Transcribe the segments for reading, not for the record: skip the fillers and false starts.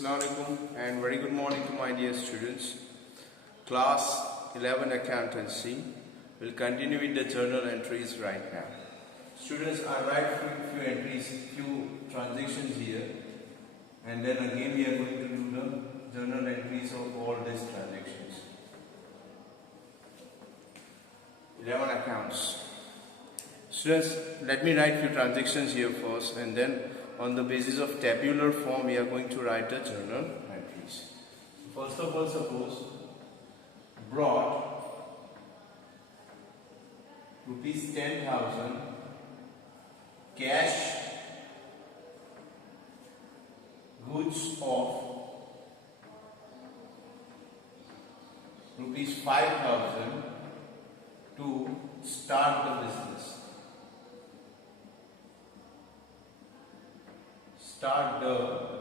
Assalamualaikum and very good morning to my dear students. Class 11 Accountancy will continue with the journal entries right now. Students, I write few entries, few transactions here, and then again we are going to do the journal entries of all these transactions. 11 accounts. Students, let me write few transactions here first, and then on the basis of tabular form we are going to write the journal entries. First of all, suppose brought rupees 10,000 cash goods of rupees 5,000 to start the business. Start the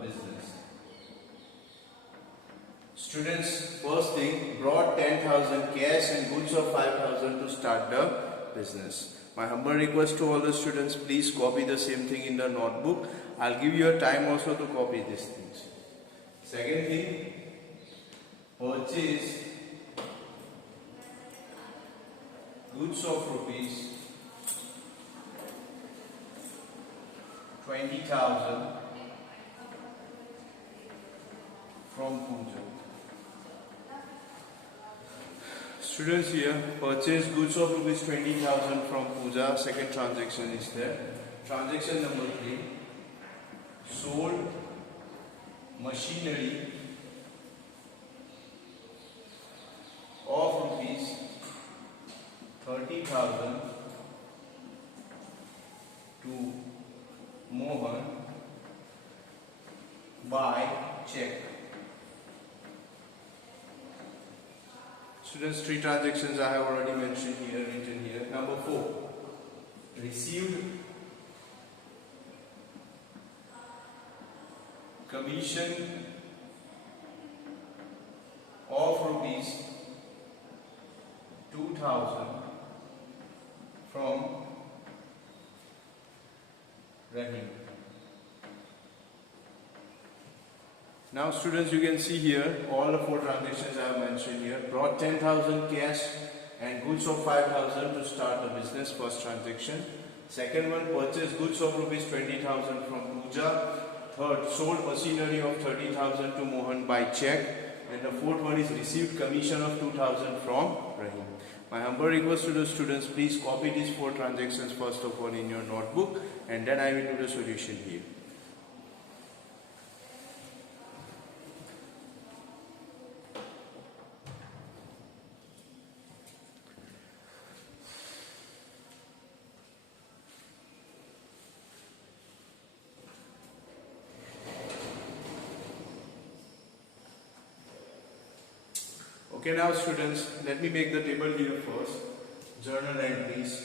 business. Students, first thing, brought 10,000 cash and goods of 5,000 to start the business. My humble request to all the students, please copy the same thing in the notebook. I'll give you a time also to copy these things. Second thing, purchase goods of rupees 20,000 from Pooja. Students, here purchase goods of rupees 20,000 from Pooja. Second transaction is there. Transaction number 3, sold machinery of rupees 30,000 to Mohan by check. Students, 3 transactions I have already mentioned here, written here. Number 4, received commission of rupees 2,000 from Rahim. Now students, you can see here all the 4 transactions I have mentioned here. Brought 10,000 cash and goods of 5,000 to start the business, first transaction. Second one, purchased goods of rupees 20,000 from Pooja. Third, sold machinery of 30,000 to Mohan by check. And the fourth one is received commission of 2,000 from Rahim. My humble request to the students, please copy these 4 transactions first of all in your notebook, and then I will do the solution here. Okay, now students, let me make the table here first. Journal entries.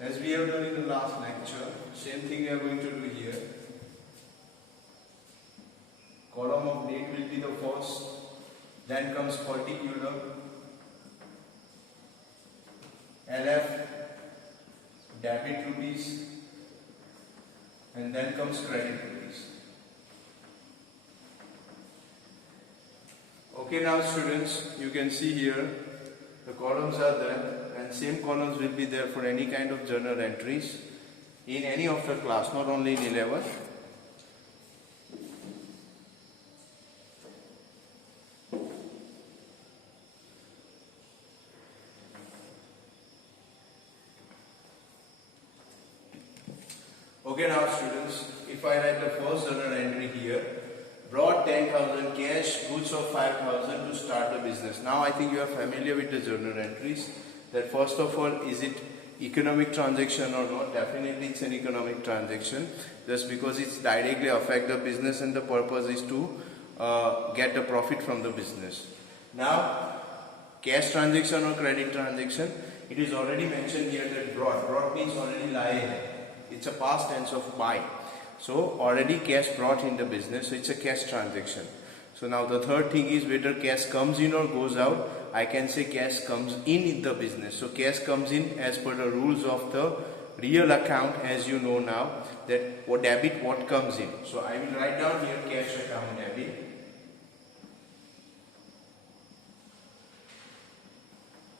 As we have done in the last lecture, same thing we are going to do here. Column of date will be the first, then comes particular, LF, debit rupees, and then comes credit rupees. Okay, now students, you can see here the columns are there, and same columns will be there for any kind of journal entries in any of the class, not only in 11. Okay, now students, if I write the first journal entry here, brought 10,000 cash, goods of 5,000 to start the business. Now I think you are familiar with the journal entries. That first of all, is it economic transaction or not? Definitely it's an economic transaction, just because it's directly affect the business and the purpose is to get the profit from the business. Now, cash transaction or credit transaction, it is already mentioned here that brought. Brought means already lie. It's a past tense of buy. So already cash brought in the business, so it's a cash transaction. So now the third thing is whether cash comes in or goes out. I can say cash comes in the business. So cash comes in as per the rules of the real account, as you know now, that what debit what comes in. So I will write down here cash account debit.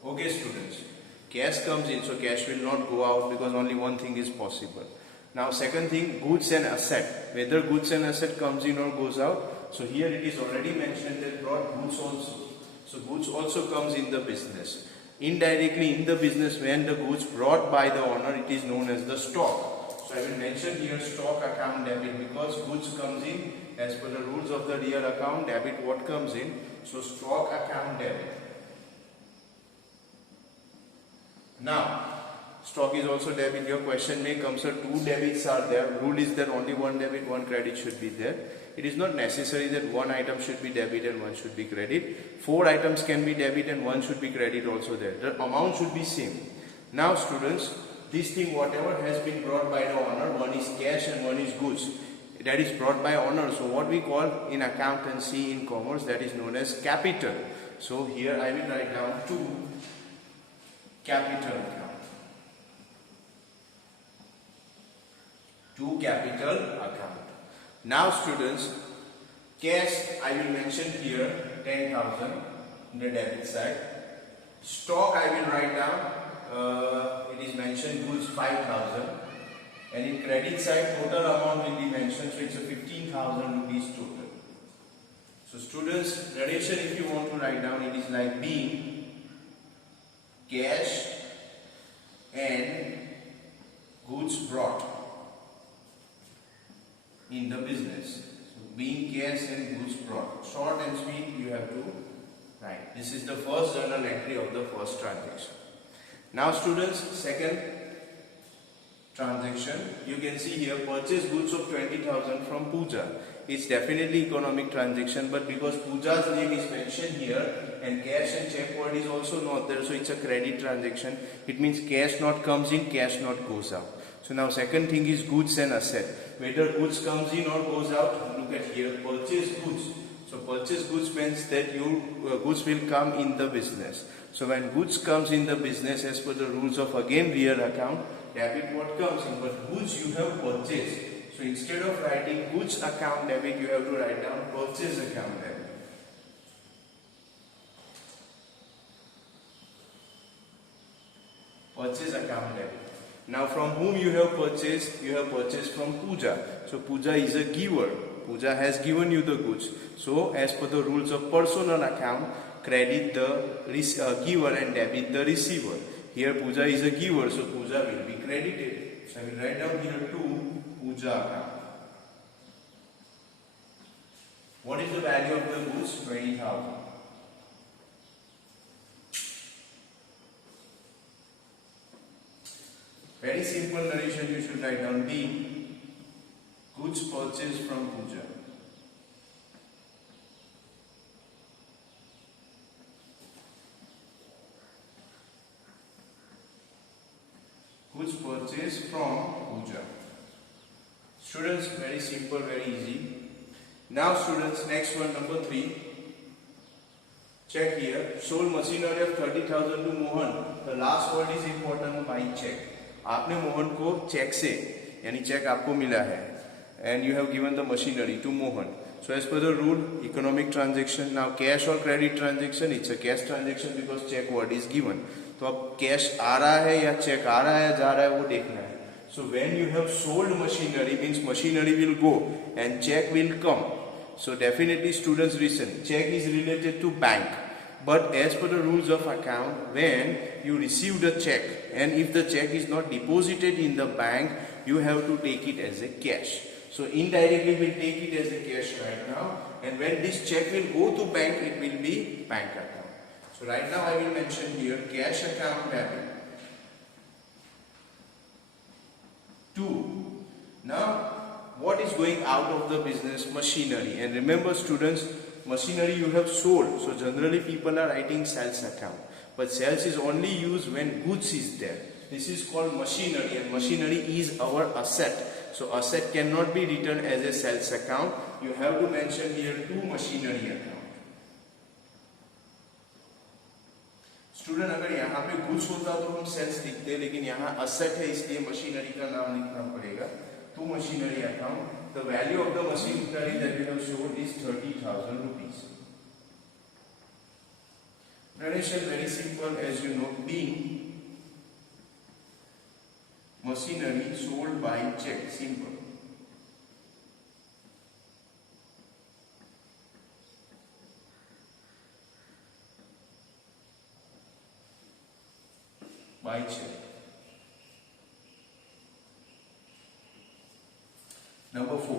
Okay students, cash comes in, so cash will not go out because only one thing is possible. Now second thing, goods and asset, whether goods and asset comes in or goes out. So here it is already mentioned that brought goods also. So goods also comes in the business. Indirectly in the business, when the goods brought by the owner, it is known as the stock. So I will mention here stock account debit because goods comes in as per the rules of the real account, debit what comes in. So stock account debit. Now, stock is also debit. Your question may come, sir, two debits are there. Rule is that only one debit, one credit should be there. It is not necessary that one item should be debit and one should be credit. 4 items can be debit and one should be credit also there. The amount should be same. Now students, this thing whatever has been brought by the owner, one is cash and one is goods. That is brought by owner. So what we call in accountancy, in commerce, that is known as capital. So here I will write down 2 capital account. 2 capital account. Now students, cash I will mention here 10,000 in the debit side. Stock I will write down, it is mentioned goods 5,000, and in credit side total amount will be mentioned, so it's a 15,000 rupees total. So students, narration if you want to write down, it is like being cash and goods brought in the business. So being cash and goods brought. Short and sweet you have to write. This is the first journal entry of the first transaction. Now students, second transaction, you can see here purchase goods of 20,000 from Pooja. It's definitely economic transaction, but because Pooja's name is mentioned here and cash and check word is also not there, so it's a credit transaction. It means cash not comes in, cash not goes out. So now second thing is goods and asset. Whether goods comes in or goes out, look at here, purchase goods. So purchase goods means that goods will come in the business. So when goods comes in the business, as per the rules of again real account, debit what comes in, but goods you have purchased. So instead of writing goods account debit, you have to write down purchase account debit. Purchase account debit. Now from whom you have purchased? You have purchased from Pooja. So Pooja is a giver. Pooja has given you the goods. So as per the rules of personal account, credit the giver and debit the receiver. Here Pooja is a giver, so Pooja will be credited. So I will write down here to Pooja account. What is the value of the goods? 20,000. Very simple narration you should write down. B. Goods purchased from Pooja. Goods purchased from Pooja. Students, very simple, very easy. Now students, next one, number 3. Check here. Sold machinery of 30,000 to Mohan. The last word is important, by check. आपने मोहन को check से, यानी check आपको मिला है, and you have given the machinery to Mohan. So as per the rule, economic transaction. Now cash or credit transaction, it's a cash transaction because check word is given. तो अब cash आ रहा है या check आ रहा है जा रहा है वो देखना है. So when you have sold machinery, means machinery will go and check will come. So definitely students listen. Check is related to bank. But as per the rules of account, when you receive the check and if the check is not deposited in the bank, you have to take it as a cash. So indirectly we'll take it as a cash right now, and when this check will go to bank, it will be bank account. So right now I will mention here cash account debit. 2. Now what is going out of the business? Machinery. And remember students, machinery you have sold. So generally people are writing sales account. But sales is only used when goods is there. This is called machinery, and machinery is our asset. So asset cannot be written as a sales account. You have to mention here to machinery account. Student अगर यहाँ पे goods होता तो हम sales लिखते, लेकिन यहाँ asset है इसलिए मशीनरी का नाम लिखना पड़ेगा to machinery account. The value of the machinery that we have showed is 30,000 rupees. Narration very simple, as you know, being machinery sold by check, simple. By check. Number 4,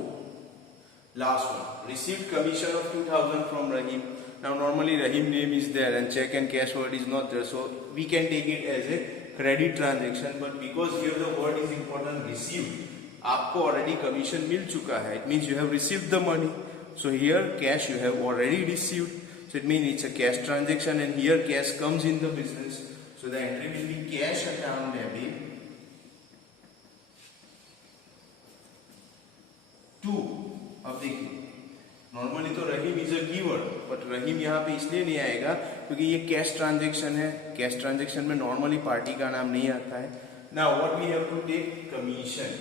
last one. Received commission of 2,000 from Rahim. Now normally Rahim name is there and check and cash word is not there, so we can take it as a credit transaction. But because here the word is important, received, आपको already commission मिल चुका है. It means you have received the money. So here cash you have already received. So it means it's a cash transaction, and here cash comes in the business. So the entry will be cash account debit to. अब देखिए normally तो Rahim is a giver, but Rahim यहाँ पे इसलिए नहीं आएगा क्योंकि ये कैश ट्रांजेक्शन है. कैश ट्रांजेक्शन में नॉर्मली पार्टी का नाम नहीं आता है. Now what we have to take, commission.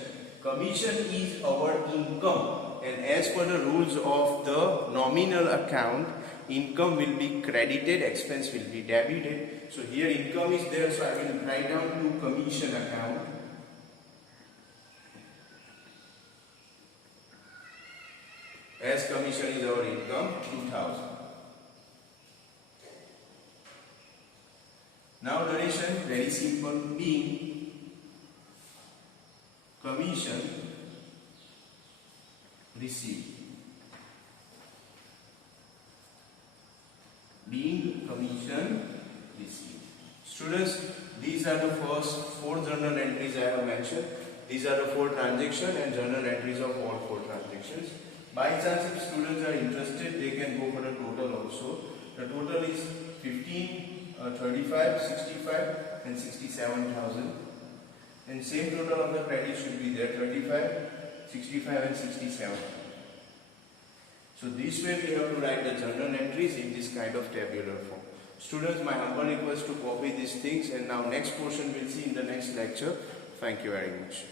Commission is our income, and as per the rules of the nominal account, income will be credited, expense will be debited. So here income is there, so I will write down to commission account. As commission is our income, 2,000. Now narration very simple, being commission received. Being commission received. Students, these are the first 4 journal entries I have mentioned. These are the 4 transactions and journal entries of all 4 transactions. By chance, if students are interested, they can go for the total also. The total is 15, 35, 65 and 67,000. And same total of the credit should be there, 35, 65 and 67. So this way we have to write the journal entries in this kind of tabular form. Students, my humble request to copy these things, and now next portion we'll see in the next lecture. Thank you very much.